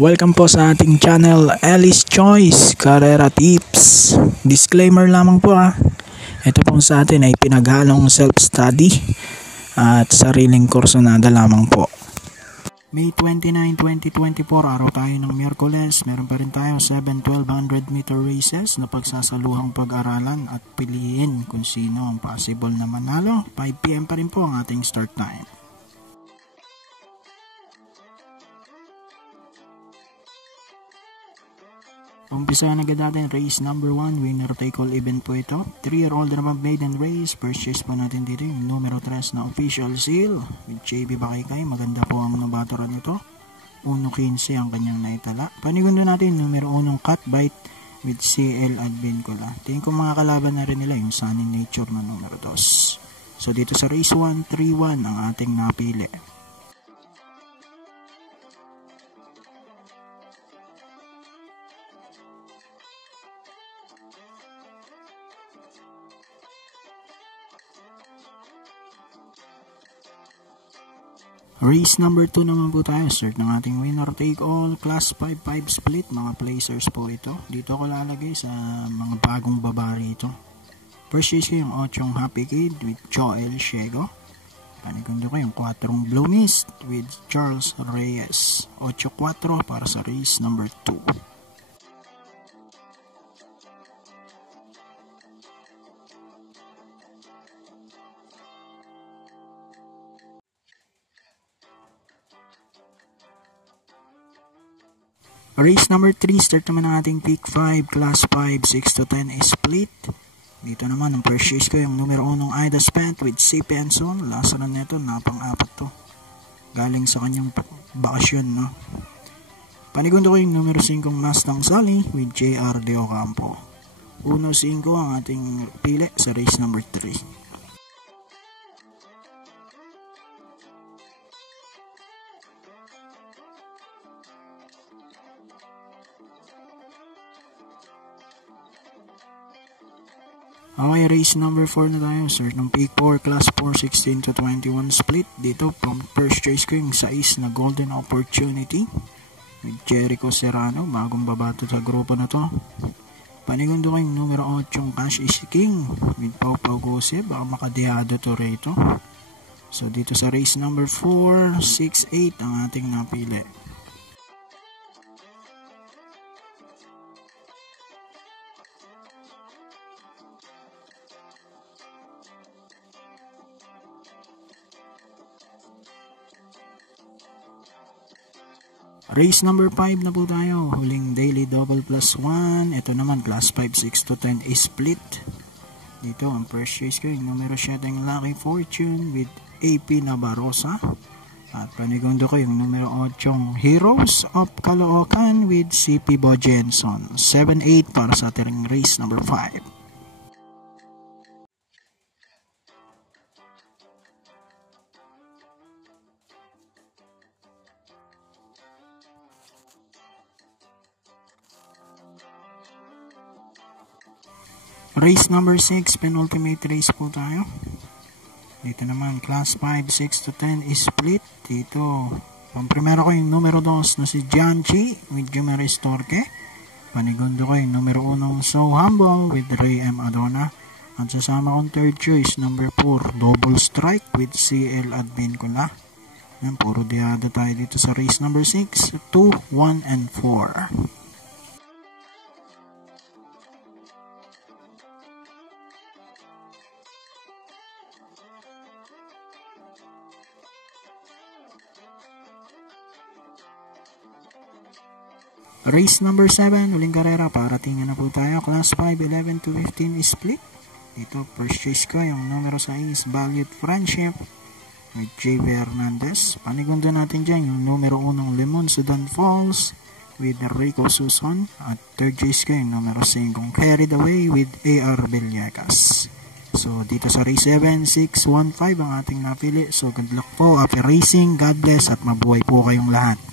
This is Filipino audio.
Welcome po sa ating channel, Alice Choice Carrera Tips. Disclaimer lamang po ito pong sa atin ay pinaghalong self-study at sariling kursunada lamang po. May 29, 2024, araw tayo ng Miyerkules. Meron pa rin tayo 7-1200 meter races na pagsasaluhang pag-aralan at piliin kung sino ang possible na manalo. 5 PM pa rin po ang ating start time. Umpisa na agad natin, race number 1, winner take all event po ito. 3-year-old naman maiden race. Purchase po natin dito yung numero 3 na official seal with JB Bakaykay. Maganda po ang nabatoran nito. 1.15 ang kanyang naitala. Panigundo natin numero 1 cut bite with CL Advincula. Tingin ko mga kalaban na rin nila yung Sunny Nature na numero 2. So dito sa race 1, 3-1 ang ating napili. Race number 2 naman po tayo. Start ng ating winner take all. Class 5-5 split. Mga placers po ito. Dito ko lalagay sa mga bagong baba rito. Purchase ko yung 8 Happy Kid with Joel Shego. Panigundo ko yung 4 Blue Mist with Charles Reyes. 8-4 para sa race number 2. Race number 3, start naman ang ating pick 5, class 5, 6-10 split. Dito naman, ang purchase ko yung numero 1 Ida Spent with C. Penson. Last run nito, napang-apat to. Galing sa kanyang bakasyon, no? Panigundo ko yung numero 5 Mustang Sally with JR De Ocampo. 1-5 ang ating pili sa race number 3. Okay, race number 4 na tayo. Start ng pick 4, class 4, 16-21 split. Dito, from first choice ko yung 6 na Golden Opportunity with Jericho Serrano. Bagong babato sa grupo na to. Panigundo ko yung numero 8 Cash is King with Pau Pau Gose. Baka makadihado to rito. So, dito sa race number 4, 6-8 ang ating napili. Race number 5 na po tayo. Huling daily double plus 1. Ito naman class 5, 6-10 split. Dito ang first choice ko yung numero 7 Lucky Fortune with AP Nabarosa. At panigundo ko yung numero 8 Heroes of Caloocan with CP Bojenson. 7-8 para sa ating race number 5. Race number 6, penultimate race po tayo. Dito naman, class 5, 6-10 split. Dito, pang primero ko yung numero 2 na si Janchi with Jumaris Torque. Panigundo ko yung numero 1 So Humble with Ray M. Adona. At sasama kong third choice, number 4, Double Strike with CL Advincula. Yan, puro diada tayo dito sa race number 6, 2, 1, and 4. Race number 7, uling karera, parating na po tayo. Class 5, 11-15 split. Ito, first choice ko, yung numero 6, Valued Friendship with JV Hernandez. Panigundo natin dyan, yung numero 1 Limon Sudan Falls with Rico Suson. At third choice ko, yung numero 5, Carried Away with AR Villegas. So, dito sa race 7, 6-1-5 ang ating napili. So, good luck po. Happy racing, God bless, at mabuhay po kayong lahat.